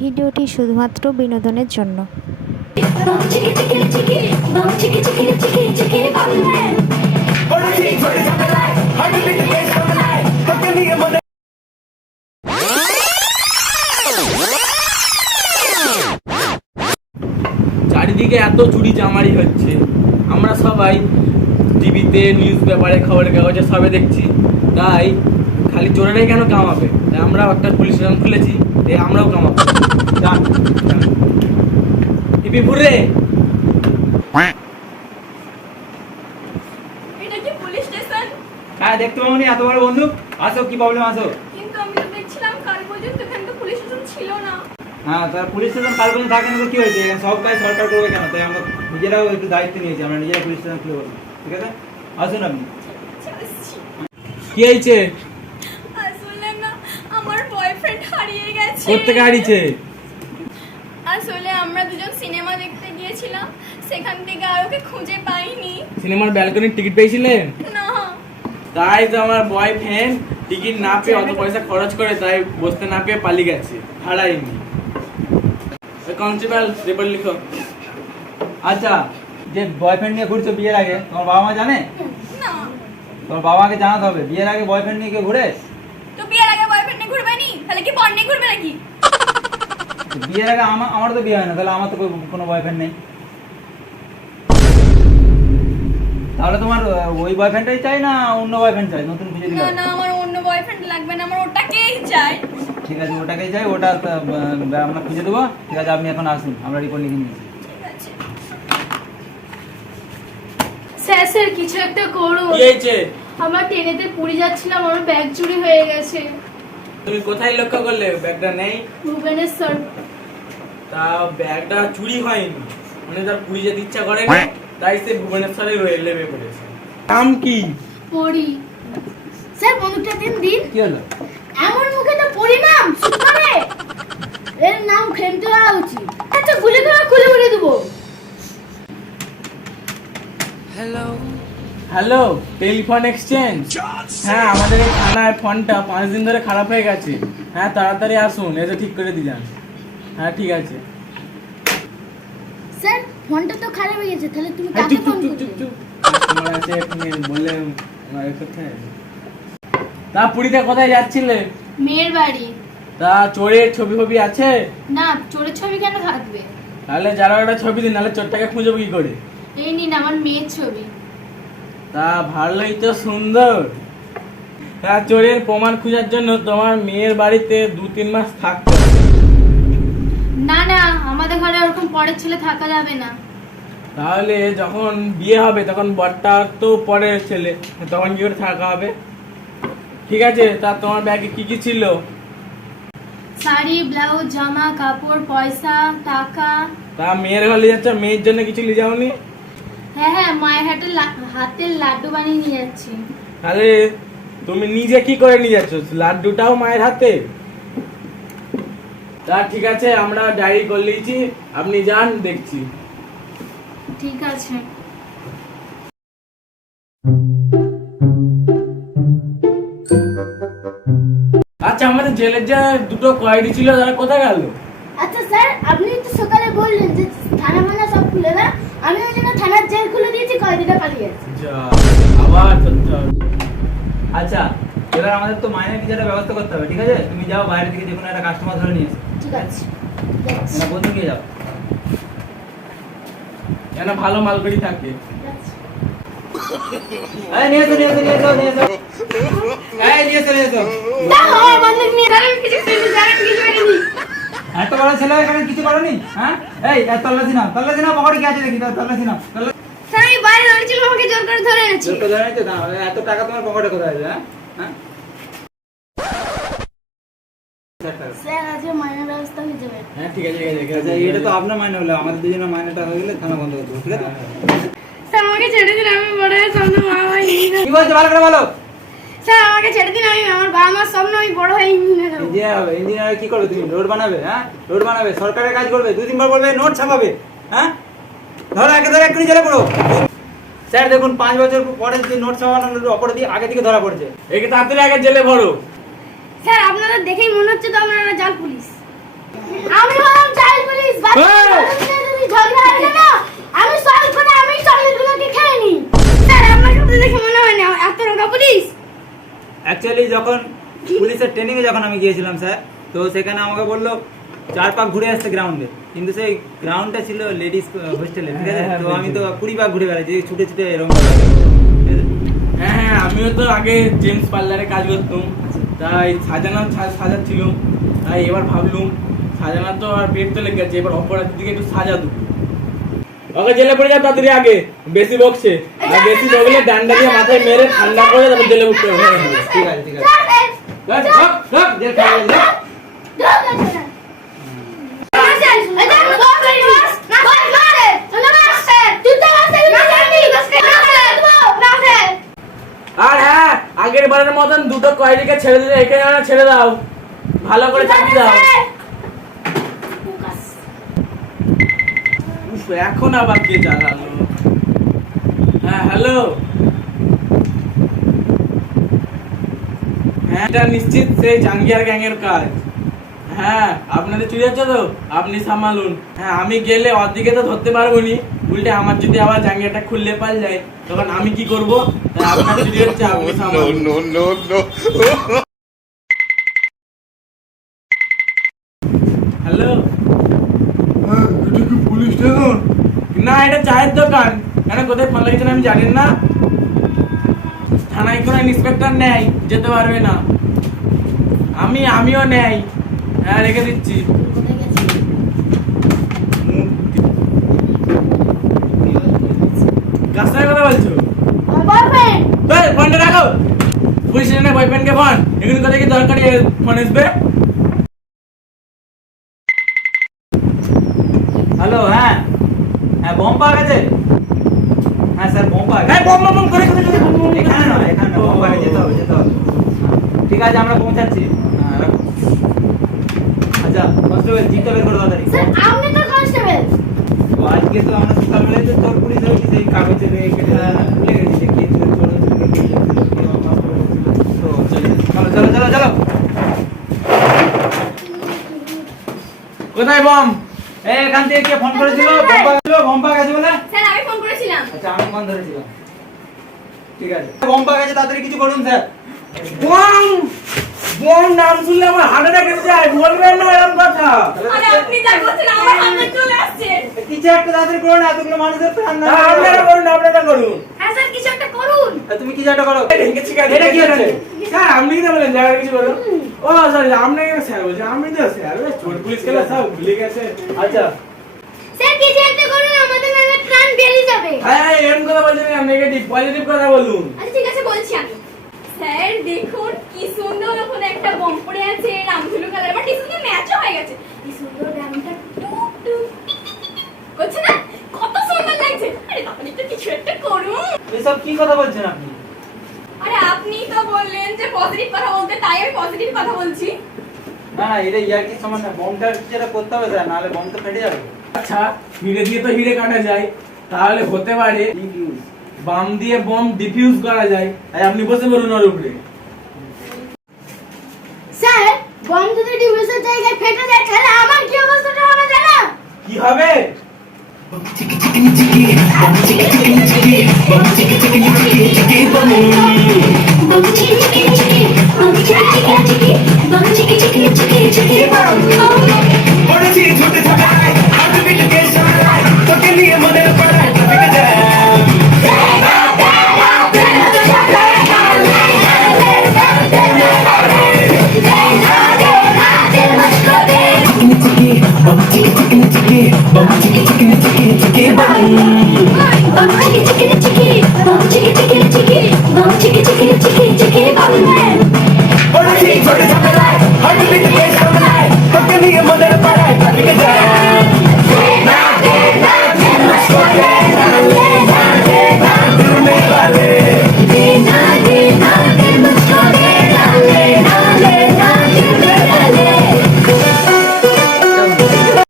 ভিডিওটি শুধুমাত্র বিনোদনের জন্য। চারিদিকে এত চুরি চামারি হচ্ছে, আমরা সবাই টিভিতে নিউজ পেপারে খবরের কাগজে সবে দেখছি, তাই খালি চোরেরাই কেন কামাবে, তাই আমরাও একটা পুলিশ স্টেশন খুলেছি, আমরাও কামাবো। টিপিপুরে এটা কি পুলিশ স্টেশন? হ্যাঁ, দেখতে পাবো এত বড় বন্ধু। আসো, কি প্রবলেম? আসো। কিন্তু আমি তো দেখছিলাম কাল পর্যন্ত এখানে তো পুলিশ স্টেশন ছিল না। হ্যাঁ, তার পুলিশ স্টেশন কাল পর্যন্ত থাকে না তো কি হয়েছে? সব কাজ সরকার করবে কেন? তাই আমরা নিজেরাও একটু দায়িত্ব নিয়েছি, আমরা নিজেরা পুলিশ স্টেশন খুলে বলবো। ঠিক আছে, আসুন আপনি। কি হয়েছে? আসলে না, আমার বয়ফ্রেন্ড হারিয়ে গেছে। কোত্থেকে হারিয়েছে? আসলে আমরা দুজন সিনেমা দেখতে গিয়েছিলাম, সেখান থেকে আর ওকে খুঁজে পাইনি। সিনেমার ব্যালকনির টিকিট পেয়েছিলেন? না। তাই তো আমার বয়ফ্রেন্ড টিকিট না পেয়ে অত পয়সা খরচ করে, তাই বসতে না পেয়ে পালিয়ে গেছে, হারায়নি। কনস্টেবল রিপোর্ট লিখো। আচ্ছা, যে বয়ফ্রেন্ড নিয়ে ঘুরছো বিয়ের আগে, তোমার বাবা মা জানে? না। তোমার বাবা মাকে জানাতে হবে। বিয়ের আগে বয়ফ্রেন্ড নিয়ে কেউ ঘুরে? তো বিয়ের আগে বয়ফ্রেন্ড নিয়ে ঘুরবে নি? তাহলে কি বর নিয়ে ঘুরবে নাকি? বিয়ের আগে আমার তো বিয়ে হয় না, তাহলে আমার তো কোনো বয়ফ্রেন্ড নেই। তাহলে তোমার ওই বয়ফ্রেন্ডটাই চাই না অন্য বয়ফ্রেন্ড চাই? নতুন খুঁজে না দিলাম। না, আমার অন্য বয়ফ্রেন্ড লাগবে না, আমার ওটাকেই চাই। ঠিক আছে, ওটাকেই চাই, ওটা আমরা খুঁজে দেবো। ঠিক আছে, আপনি এখন আসুন, আমরা রিপোর্ট লিখে নিয়েছি। ঠিক আছে স্যার স্যার কিছু একটা করুন। কি হয়েছে? আমরা ট্রেনেতে পুরী যাচ্ছিলাম, আমার ব্যাগ চুরি হয়ে গেছে। তুমি কোথায় লক্ষ্য করলে ব্যাগটা নেই? ভুবনেশ্বর। তা ব্যাগটা চুরি হয়নি, মানে তার পুরী যেতে ইচ্ছা করে না, তাই সে ভুবনেশ্বরে নেমে পড়েছে। নাম কি? পরি। স্যার বন্দুকটা দিন দিন। কি হলো? এমন মুখে তো পরি নাম শুট করে, এর নাম খেলতে হওয়া উচিত। আচ্ছা গুলি করে খুলে উড়িয়ে দেবো। Hello, telephone exchange? হ্যাঁ, আমাদের এই থানায় ফোনটা 5 দিন ধরে খারাপ হয়ে গেছে। হ্যাঁ, তাড়াতাড়ি আসুন, এসে ঠিক করে দিয়ে যান। হ্যাঁ, ঠিক আছে। স্যার ফোনটা তো খারাপ হয়ে গেছে, তাহলে তুমি হ্যাঁ, কাকে চুপ ফোন চুপ চুপ করবে? চুপ। তোমার আছে এখানে বললে কোথায়? তা পুরীতে কোথায় যাচ্ছিলে? মেয়ের বাড়ি। তা চোরের ছবি ফবি আছে? না, চোরের ছবি কেন থাকবে? তাহলে যারা একটা ছবি দিন, নাহলে চোরটাকে খুঁজবো কি করে? এই নিন আমার মেয়ের ছবি। তা ভালোই তো সুন্দর। তা চোরের প্রমাণ খোঁজার জন্য তোমার মেয়ের বাড়িতে 2-3 মাস থাকতে হবে। না না, আমাদের ঘরে ওরকম পরের ছেলে থাকা যাবে না। তাহলে যখন বিয়ে হবে তখন বরটা তো পরের ছেলে, তখন কি করে থাকা হবে? ঠিক আছে, তা তোমার ব্যাগে কি কি ছিল? শাড়ি, ব্লাউজ, জামা কাপড়, পয়সা, টাকা। তা মেয়ের ঘরে যাচ্ছ, মেয়ের জন্য কিছু নিয়ে যাওনি? হ্যাঁ হ্যাঁ, মায়ের হাতের লাড্ডু বানিয়ে নিয়ে যাচ্ছি। তাহলে তুমি নিজে কি করে নিয়ে যাচ্ছ? লাড্ডুটাও মায়ের হাতে? তা ঠিক আছে, আমরা ডায়েরি করে নিয়েছি, আপনি যান, দেখছি। ঠিক আছে। আচ্ছা, আমাদের জেলের যে 2টো কয়েদি ছিল, তারা কোথায় গেল? আচ্ছা স্যার, আপনি তো সকালে বললেন যে থানা মানা সব খুলে না, আমি ওই জন্য থানার জেল খুলে দিয়েছি, কয়েদিটা পালিয়ে গেছে। আবার আচ্ছা, এবার আমাদের তো মাইনে কিছুটা ব্যবস্থা করতে হবে। ঠিক আছে, তুমি যাও বাইরে থেকে যে কোনো একটা কাস্টমার ধরে নিয়ে এসো। ঠিক আছে। না, বন্ধু গিয়ে যাও, যেন ভালো মালগুড়ি থাকে। এই নিয়ে এসো, নিয়ে এসো, নিয়ে এসো, নিয়ে এসো। এই নিয়ে এসো, নিয়ে এসো। এত বড় ছেলে এখানে কিছু করনি? হ্যাঁ, এই তল্লাশি নাও, তল্লাশি নাও, পকেটে কি আছে দেখি, তল্লাশি নাও। স্যার আমি বাইরে দাঁড়িয়েছিলাম, আমাকে জোর করে ধরে এনেছি। জোর করে ধরে নিতে দাও। এত টাকা তোমার পকেটে কোথায় আছে? হ্যাঁ, স্যার আজকে মাইনের ব্যবস্থা হয়ে যাবে। হ্যাঁ, ঠিক আছে, ঠিক আছে। এটা তো আপনার মাইনে হলো, আমাদের দুজনের মাইনেটা হয়ে গেলে থানা বন্ধ করতে হবে। ঠিক আছে? স্যার আমাকে ছেড়ে দিন, আমি বড় হয়ে স্বপ্ন মা হয়ে ইঞ্জিনিয়ার। কি বলছো, ভালো করে বলো। স্যার আমাকে ছেড়ে দিন, আমি আমার বাবা মার স্বপ্ন আমি বড় হয়ে ইঞ্জিনিয়ার হব। ইঞ্জিনিয়ার হবে? ইঞ্জিনিয়ার কি করবে তুমি? রোড বানাবে? হ্যাঁ, রোড বানাবে, সরকারের কাজ করবে, 2-3 বার বলবে, নোট ছাপাবে। হ্যাঁ, ধরো একে ধরে এক্ষুনি জেলে পড়ো। স্যার দেখুন, 5 বছর পরে যে নোট ছাপানোর অপরাধী আগে থেকে ধরা পড়ছে, একে তাড়াতাড়ি আগে জেলে ভরো। স্যার আপনাদের দেখেই মনে হচ্ছে তো আপনারা জাল পুলিশ। আমি অ্যাকচুয়ালি যখন পুলিশের ট্রেনিংয়ে যখন আমি গিয়েছিলাম স্যার, তো সেখানে আমাকে বললো 4 পাক ঘুরে আসতে গ্রাউন্ডে, কিন্তু সেই গ্রাউন্ডটা ছিল লেডিস হোস্টেলে, ঠিক আছে? তো আমি তো 20 পাক ঘুরে বেড়াচ্ছি ছুটে ছুটে এরকম। হ্যাঁ, আমিও তো আগে জেমস পার্লারে কাজ করতাম, তাই সাজাচ্ছিল, তাই এবার ভাবলুম সাজানা তো আর পেট তো লেগে গেছে, এবার অপরাধের দিকে একটু সাজা দেবো। ওকে জেলে পড়ে যা তাড়াতাড়ি, আগে বেশি বকছে, আর বেশি বকলে ডান্ডা দিয়ে মাথায় মেরে ঠান্ডা করে তারপর জেলে উঠতে হবে। ঠিক আছে ঠিক আছে, জেল খাওয়া যাবে। আর হ্যাঁ, আগের বারের মতন দুটো কয়েদিকে ছেড়ে দিলে এখানে না ছেড়ে দাও, ভালো করে চাকরি দাও। উফ, এখন আবার কে জ্বালালো? হ্যাঁ হ্যালো, হ্যাঁ এটা নিশ্চিত সেই জাঙ্গিয়ার গ্যাংয়ের কাজ। হ্যাঁ, আপনাদের চুরি হচ্ছে তো, আপনি সামালুন। হ্যাঁ, আমি গেলে অর্ধেকে তো ধরতে পারবো নি, উল্টে আমার যদি আবার জাঙ্গিয়াটা খুললে পাল যায় তখন আমি কি করবো? আপনার চুরি হচ্ছে, আপনি সামালুন। হ্যালো, এটা কি পুলিশ স্টেশন? না এটা চায়ের দোকান। কেন, কোথায় ফোন লাগিয়েছেন আমি জানেন না? থানায় কোনো ইন্সপেক্টর নেই, যেতে পারবে না। আমিও নেই। হ্যাঁ, রেখে দিচ্ছি। কার সঙ্গে কথা বলছো? এই, ফোনটা রাখো। পুলিশ স্টেশনে বয়ফ্রেন্ডকে ফোন, এগুলো কোথায় কি দরকারি ফোন আসবে? হ্যালো, হ্যাঁ হ্যাঁ, বম পাওয়া গেছে? হ্যাঁ স্যার, বম পাওয়া হ্যাঁ, গেছে। বম বম করে কোথায় কোথায় বম বম? এখানে নয়, এখানে নয়, বম পাওয়া গেছে, যেতে হবে যেতে হবে। ঠিক আছে, আমরা পৌঁছাচ্ছি। হ্যাঁ, রাখো। আচ্ছা কনস্টেবল, জিপটা বের করে তাড়াতাড়ি। তো আজকে তো আমরা সকালবেলায় তো চোর পুলিশ হয়েছি, সেই কাগজের কেটে ভুলে গেছি যে কে চোর চোর হয়েছিল, কে কে হয়েছিল, কে অপরাধ করেছিল। তো চলো চলো চলো চলো। কোথায় বম? এই এখান থেকে কে ফোন করেছিল? বম পাওয়া গেছে বলে? স্যার আমি ফোন করেছিলাম। আচ্ছা, আমি ফোন ধরেছিলাম। ঠিক আছে, বম পাওয়া গেছে, তাড়াতাড়ি কিছু করুন স্যার। বম বম নাম শুনলে আমার হার্ট অ্যাটাক এসে যায়, বলবেন না এরকম কথা। আরে আপনি যা করছেন আমার সামনে চলে আসছে। কিছু একটা তাড়াতাড়ি করুন, এতগুলো মানুষের প্রাণ না। আপনারা করুন, আপনারা করুন। হ্যাঁ স্যার কিছু একটা করুন। তুমি কিছু একটা করো। এটা কি হচ্ছে? স্যার আপনি কি বলেন জায়গা কিছু করুন? ও সরি, আপনি স্যার বলছেন, আমি তো স্যার চোর পুলিশ খেলা সব ভুলে গেছে। আচ্ছা, স্যার কিছু একটা করুন, আমাদের নাহলে প্রাণ বেরিয়ে যাবে। হ্যাঁ, এরকম কথা বলছেন না, নেগেটিভ পজিটিভ কথা বলুন। আচ্ছা ঠিক আছে বলছি আমি। স্যার দেখুন কি সুন্দর ওখানে একটা বম পড়ে আছে, রামধুলো কালার, আমার টিসুতে ম্যাচও হয়ে গেছে। কি সুন্দর রামটা টুক টুক করছে না, কত সুন্দর লাগছে। আরে আপনি তো কিছু একটা করুন। এসব কি কথা বলছেন আপনি? আরে আপনি তো বললেন যে পজিটিভ কথা বলতে, তাই আমি পজিটিভ কথা বলছি। না না, এটা ইয়ার্কি সমান না, বমটা যেটা করতে হবে স্যার, নাহলে বম তো ফেটে যাবে। আচ্ছা, হিরে দিয়ে তো হিরে কাটা যায়, তাহলে হতে পারে বাম দিয়ে বম ডিফিউজ করা যায়। তাই আপনি বসে বলুন ওর উপরে। স্যার বম যদি ডিভিশন জায়গায় ফেটে যায় তাহলে আমার কি অবস্থাটা হবে জানা? কি হবে? Hard to beat the case of the night. Fucking me, I'm on the right.